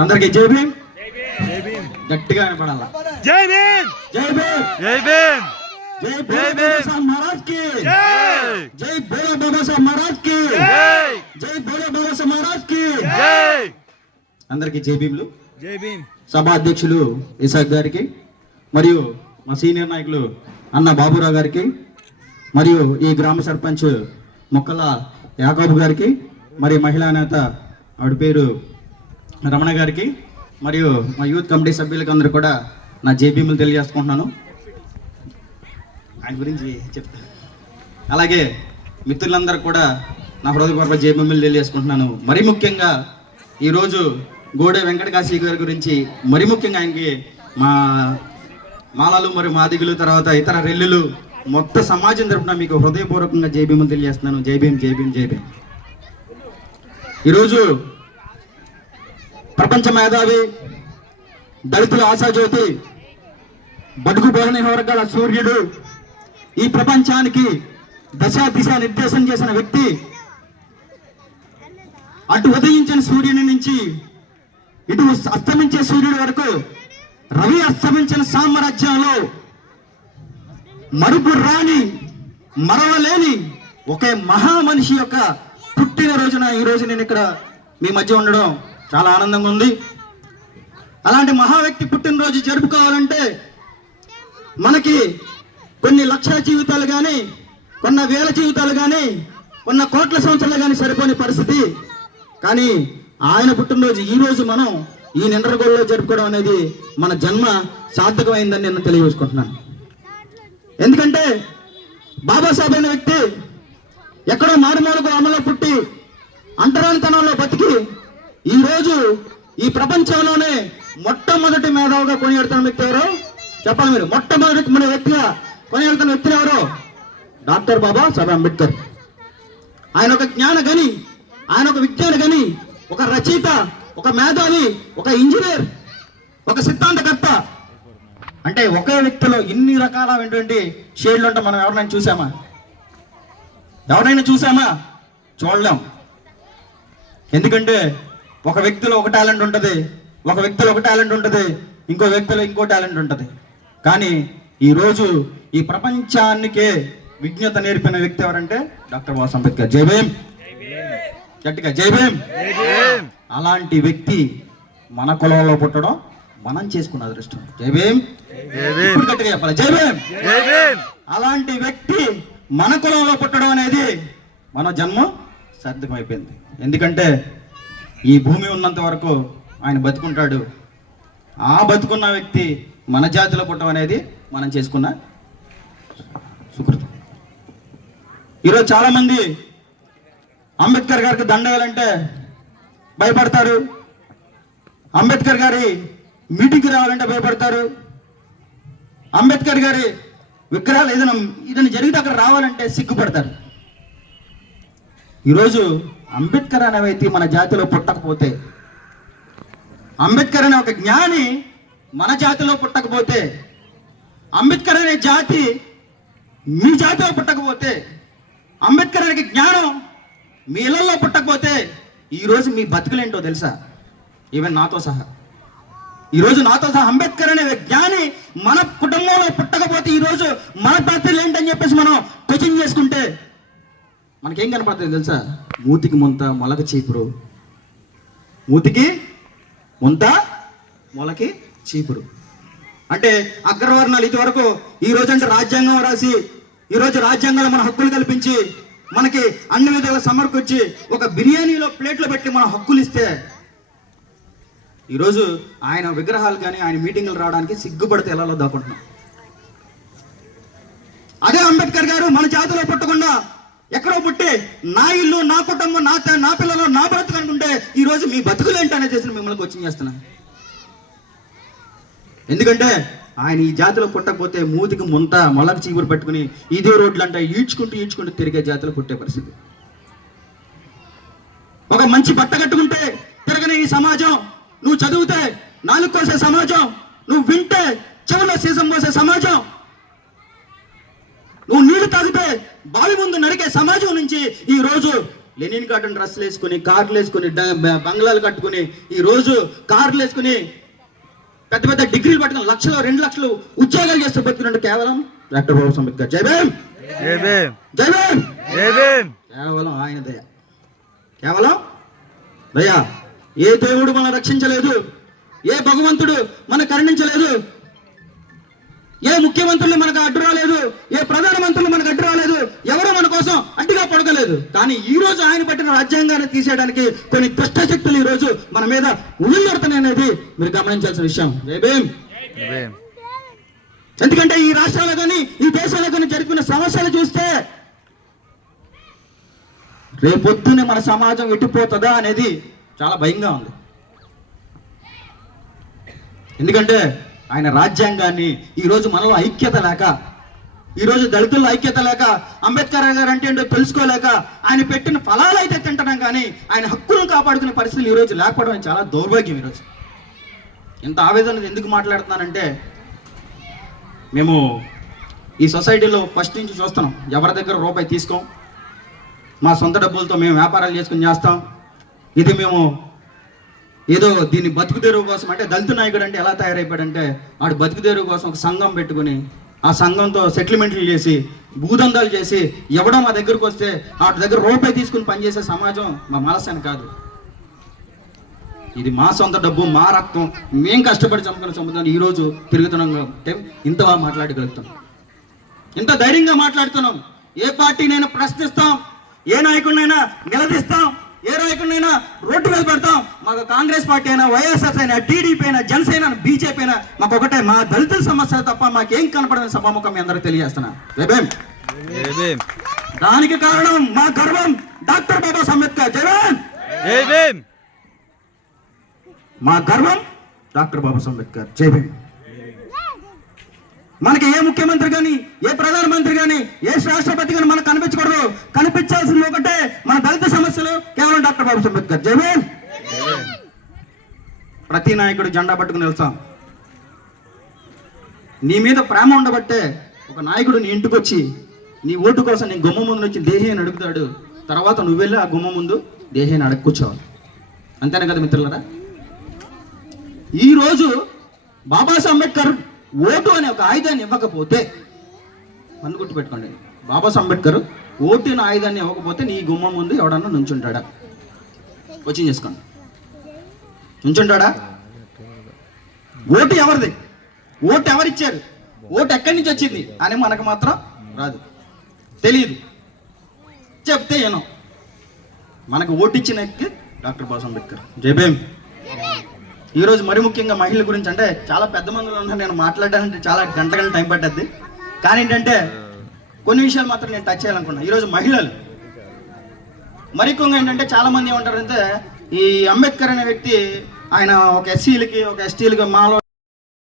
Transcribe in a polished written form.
అందరికి జై భీమ్, గట్టిగా వినపడాలా. జై భీమ్, జై భీమ్, జై భీమ్, జై బాబా సాహెబ్ మహారాజ్ కి జై, బోలో బాబా సాహెబ్ మహారాజ్ కి జై, బోలో బాబా సాహెబ్ మహారాజ్ కి జై. అందరికి జై భీమ్లు. జై భీమ్. సభా అధ్యక్షులు ఇసాక్ గారికి, మరియు మా సీనియర్ నాయకులు అన్న బాబురావు గారికి, మరియు ఈ గ్రామ సర్పంచ్ మొక్కల యాకోబు గారికి, మరియు మహిళా నేత ఆవిడ పేరు రమణ గారికి, మరియు మా యూత్ కమిటీ సభ్యులకి అందరూ కూడా నా జేబీములు తెలియజేసుకుంటున్నాను. ఆయన గురించి చెప్తాను. అలాగే మిత్రులందరూ కూడా నా హృదయపూర్వక జేబీములు తెలియజేసుకుంటున్నాను. మరీ ముఖ్యంగా ఈరోజు గోడే వెంకటకాశీ గారి గురించి, మరీ ముఖ్యంగా ఆయనకి మా మాలలు మరియు మాదిగులు, తర్వాత ఇతర రెల్లులు, మొత్తం సమాజం తరపున మీకు హృదయపూర్వకంగా జేబీములు తెలియజేస్తున్నాను. జై భీమ్, జై భీమ్, జై భీమ్. ఈరోజు ప్రపంచ మేధావి, దళితుల ఆశాజ్యోతి, బడుగు బోధన వర్గాల సూర్యుడు, ఈ ప్రపంచానికి దశ దిశ నిర్దేశం చేసిన వ్యక్తి, అటు ఉదయించిన సూర్యుని నుంచి ఇటు అస్తమించే సూర్యుడి వరకు రవి అస్తమించిన సామ్రాజ్యంలో మరుపు రాని, మరవలేని ఒకే మహామనిషి యొక్క పుట్టిన రోజున ఈ రోజు నేను ఇక్కడ మీ మధ్య ఉండడం చాలా ఆనందంగా ఉంది. అలాంటి మహా వ్యక్తి పుట్టినరోజు జరుపుకోవాలంటే మనకి కొన్ని లక్షల జీవితాలు కానీ, కొన్న వేల జీవితాలు కానీ, కొన్న కోట్ల సంవత్సరాలు కానీ సరిపోని పరిస్థితి. కానీ ఆయన పుట్టినరోజు ఈ రోజు మనం ఈ నిండ్రగోళ్ళలో జరుపుకోవడం అనేది మన జన్మ సార్థకమైందని నేను తెలియజేసుకుంటున్నాను. ఎందుకంటే బాబాసాహెబ్ అనే వ్యక్తి ఎక్కడో మారుమూల గ్రామంలో పుట్టి అంటరానితనంలో బతికి ఈరోజు ఈ ప్రపంచంలోనే మొట్టమొదటి మేధావుగా కొనియాడుతున్న వ్యక్తి ఎవరు చెప్పాలి మీరు? మొట్టమొదటి మన వ్యక్తిగా కొనియాడుతున్న వ్యక్తి ఎవరు? డాక్టర్ బాబాసాహెబ్ అంబేద్కర్. ఆయన ఒక జ్ఞాన గని, ఆయన ఒక విజ్ఞాన గని, ఒక రచయిత, ఒక మేధావి, ఒక ఇంజనీర్, ఒక సిద్ధాంతకర్త. అంటే ఒకే వ్యక్తిలో ఇన్ని రకాలైనటువంటి షేడ్లు ఉంటాం. మనం ఎవరినైనా చూసామా? ఎవరైనా చూసామా? చూడలేం. ఎందుకంటే ఒక వ్యక్తిలో ఒక టాలెంట్ ఉంటుంది, ఒక వ్యక్తిలో ఒక టాలెంట్ ఉంటుంది, ఇంకో వ్యక్తిలో ఇంకో టాలెంట్ ఉంటుంది. కానీ ఈరోజు ఈ ప్రపంచానికే విజ్ఞత నేర్పిన వ్యక్తి ఎవరంటే డాక్టర్ బాబాసాహెబ్ అంబేద్కర్. జై భీమ్, గట్టిగా జై భీమ్. అలాంటి వ్యక్తి మన కులంలో పుట్టడం మనం చేసుకున్న అదృష్టం. జై భీమ్, గట్టిగా చెప్పాలి. జై భీమ్. అలాంటి వ్యక్తి మన కులంలో పుట్టడం అనేది మన జన్మ సార్థకమైపోయింది. ఎందుకంటే ఈ భూమి ఉన్నంత వరకు ఆయన బతుకుంటాడు. ఆ బతుకున్న వ్యక్తి మన జాతిలో పుట్టడం అనేది మనం చేసుకున్న సుకృతం. ఈరోజు చాలా మంది అంబేద్కర్ గారికి దండ వేయాలంటే భయపడతారు, అంబేద్కర్ గారి మీటింగ్కి రావాలంటే భయపడతారు, అంబేద్కర్ గారి విగ్రహాలు ఏదైనా జరిగితే అక్కడ రావాలంటే సిగ్గుపడతారు. ఈరోజు అంబేద్కర్ అనే వ్యక్తి మన జాతిలో పుట్టకపోతే, అంబేద్కర్ అనే ఒక జ్ఞాని మన జాతిలో పుట్టకపోతే, అంబేద్కర్ అనే జాతి మీ జాతిలో పుట్టకపోతే, అంబేద్కర్ అనే జ్ఞానం మీ ఇళ్లలో పుట్టకపోతే ఈరోజు మీ బతుకులేంటో తెలుసా? ఈవెన్ నాతో సహా, ఈరోజు నాతో సహా అంబేద్కర్ అనే జ్ఞాని మన కుటుంబంలో పుట్టకపోతే ఈరోజు మన పాత్రలు ఏంటని చెప్పేసి మనం క్వశ్చన్ చేసుకుంటే మనకేం కనపడుతుంది తెలుసా? మూతికి ముంత మొలక చీపురు, మూతికి ముంత మొలకి చీపురు. అంటే అగ్రవర్ణాలు ఇదివరకు ఈరోజు అంటే రాజ్యాంగం రాసి, ఈరోజు రాజ్యాంగంలో మన హక్కులు కల్పించి, మనకి అన్ని విధాలు సమర్పించి, ఒక బిర్యానీలో ప్లేట్లో పెట్టి మన హక్కులు ఇస్తే ఈరోజు ఆయన విగ్రహాలు కానీ ఆయన మీటింగులు రావడానికి సిగ్గుపడితే ఎలా దాక్కుంటున్నాం. అదే అంబేద్కర్ గారు మన జాతిలో పుట్టకుండా ఎక్కడో పుట్టి నా ఇల్లు, నా కుటుంబం, నా పిల్లలు, నా బ్రతుకు అనుకుంటే ఈరోజు మీ బతుకులు ఏంటనే చేసిన మిమ్మల్ని క్వశ్చన్ చేస్తున్నాను. ఎందుకంటే ఆయన ఈ జాతిలో పుట్టకపోతే మూతికి ముంత మొలక చీపురు పెట్టుకుని ఇదే రోడ్లు అంటే ఈడ్చుకుంటూ తిరిగే జాతిలో పుట్టే పరిస్థితి. ఒక మంచి బట్ట కట్టుకుంటే తిరగని ఈ సమాజం, నువ్వు చదివితే నాలుగు కోసే సమాజం, నువ్వు వింటే చెవులో సీసం పోసే సమాజం, నువ్వు నీళ్లు తాగితే బావి ముందు నరికే సమాజం నుంచి ఈ రోజు లెనిన్ కాటన్ డ్రెస్సులు వేసుకుని, కార్లు వేసుకుని, బంగ్లాలు కట్టుకుని, ఈరోజు కార్లు వేసుకుని పెద్ద పెద్ద డిగ్రీలు పట్టుకుని 1,00,000, 2,00,000 ఉద్యోగాలు చేస్తూ బతుకున్నాడు కేవలం డాక్టర్ బాబాసాహెబ్ అంబేద్కర్. జై భీమ్, జై భీమ్, జై భీమ్, జై భీమ్. కేవలం ఆయన దయ, కేవలం దయ. ఏ దేవుడు మనం రక్షించలేదు, ఏ భగవంతుడు మనం కరుణించలేదు, ఏ ముఖ్యమంత్రులు మనకు అడ్డు రాలేదు, ఏ ప్రధానమంత్రులు మనకు అడ్డు రాలేదు, ఎవరో మన కోసం అడ్డుగా పడగలేదు. కానీ ఈ రోజు ఆయన పట్టిన రాజ్యాంగాన్ని తీసేయడానికి కొన్ని దుష్ట శక్తులు ఈ రోజు మన మీద ఉల్లుడుతున్నాయి అనేది మీరు గమనించాల్సిన విషయం. జై భీమ్. ఎందుకంటే ఈ రాష్ట్రాల్లో కానీ ఈ దేశంలో కానీ జరుగుతున్న సమస్యలు చూస్తే రేపొద్దునే మన సమాజం ఎట్టిపోతుందా అనేది చాలా భయంగా ఉంది. ఎందుకంటే ఆయన రాజ్యాంగాన్ని ఈరోజు మనలో ఐక్యత లేక, ఈరోజు దళితుల్లో ఐక్యత లేక, అంబేద్కర్ గారు అంటే ఏంటో తెలుసుకోలేక ఆయన పెట్టిన ఫలాలు అయితే తింటున్నాం కానీ ఆయన హక్కులను కాపాడుకునే పరిస్థితులు ఈరోజు లేకపోవడం చాలా దౌర్భాగ్యం. ఈరోజు ఇంత ఆవేదన ఎందుకు మాట్లాడుతున్నానంటే, మేము ఈ సొసైటీలో ఫస్ట్ నుంచి చూస్తున్నాం, ఎవరి దగ్గర రూపాయి తీసుకోం, మా సొంత డబ్బులతో మేము వ్యాపారాలు చేసుకుని చేస్తాం. ఇది మేము ఏదో దీన్ని బతుకుదేరువు కోసం, అంటే దళిత నాయకుడు అంటే ఎలా తయారైపోయాడంటే వాడు బతుకుదేరువు కోసం ఒక సంఘం పెట్టుకుని ఆ సంఘంతో సెటిల్మెంట్లు చేసి భూదందాలు చేసి ఎవడో మా దగ్గరకు వస్తే వాటి దగ్గర రూపాయి తీసుకుని పనిచేసే సమాజం మా మనస్సాన్ని కాదు. ఇది మా సొంత డబ్బు, మా రక్తం, మేం కష్టపడి చంపుకున్న సముద్రాన్ని ఈరోజు తిరుగుతున్నాం కాబట్టి ఇంతగా మాట్లాడగలుగుతాం, ఇంత ధైర్యంగా మాట్లాడుతున్నాం. ఏ పార్టీనైనా ప్రశ్నిస్తాం, ఏ నాయకుడినైనా నిలదీస్తాం, ఏ నాయకుడినైనా రోడ్డు మీద పెడతాం. మాకు కాంగ్రెస్ పార్టీ అయినా, వైఎస్ఆర్ అయినా, టీడీపీ అయినా, జనసేన, బీజేపీ అయినా మాకు ఒకటే, మా దళితుల సమస్యలు తప్ప మాకేం కనపడని సభాముఖం మీ అందరూ తెలియజేస్తున్నా. దానికి కారణం మా గర్వం డాక్టర్ బాబాసాహెబ్ అంబేద్కర్. జై భీమ్. మా గర్వం డాక్టర్ బాబాసాహెబ్ అంబేద్కర్. జై భీమ్. మనకి ఏ ముఖ్యమంత్రి కానీ, ఏ ప్రధానమంత్రి కానీ, ఏ రాష్ట్రపతి కానీ మనకు కనిపించకూడదు. కనిపించాల్సింది ఒకటే, మన దళిత సమస్యలు కేవలం డాక్టర్ బాబాసాహెబ్ అంబేద్కర్. జై భీమ్. ప్రతి నాయకుడు జెండా పట్టుకుని వెళ్తాం. నీ మీద ప్రేమ ఉండబట్టే ఒక నాయకుడు నీ ఇంటికి వచ్చి నీ ఓటు కోసం నీ గుమ్మ ముందు వచ్చి దేహేని అడుగుతాడు. తర్వాత నువ్వు వెళ్ళి ఆ గుమ్మ ముందు దేహేని అడగకూర్చోవాలి. అంతేనే కదా మిత్రులరా? ఈరోజు బాబాసాహెబ్ అంబేద్కర్ ఓటు అనే ఒక ఆయుధాన్ని ఇవ్వకపోతే, మన్ను గుర్తు పెట్టుకోండి, బాబాసాహెబ్ అంబేద్కర్ ఓటు అనే ఆయుధాన్ని ఇవ్వకపోతే నీ గుమ్మం ముందు ఎవడన్నా నుంచుంటాడా? కోచింగ్ చేసుకోండి. నుంచుంటాడా? ఓటు ఎవరిది? ఓటు ఎవరిచ్చారు? ఓటు ఎక్కడి నుంచి వచ్చింది అని మనకు మాత్రం రాదు, తెలియదు. చెప్తే ఏనో మనకు ఓటు ఇచ్చిన వ్యక్తి డాక్టర్ బాబాసాహెబ్ అంబేద్కర్. జై భీమ్. ఈరోజు మరి ముఖ్యంగా మహిళల గురించి అంటే చాలా పెద్ద మందిలో ఉన్నా, నేను మాట్లాడాలంటే చాలా గంటల టైం పట్టద్ది. కానీ ఏంటంటే కొన్ని విషయాలు మాత్రం నేను టచ్ చేయాలనుకున్నా. ఈరోజు మహిళలు మరి ఎక్కువగా ఏంటంటే చాలా మంది ఏమంటారంటే, ఈ అంబేద్కర్ అనే వ్యక్తి ఆయన ఒక ఎస్సీలకి, ఒక ఎస్టీలకి, మాలో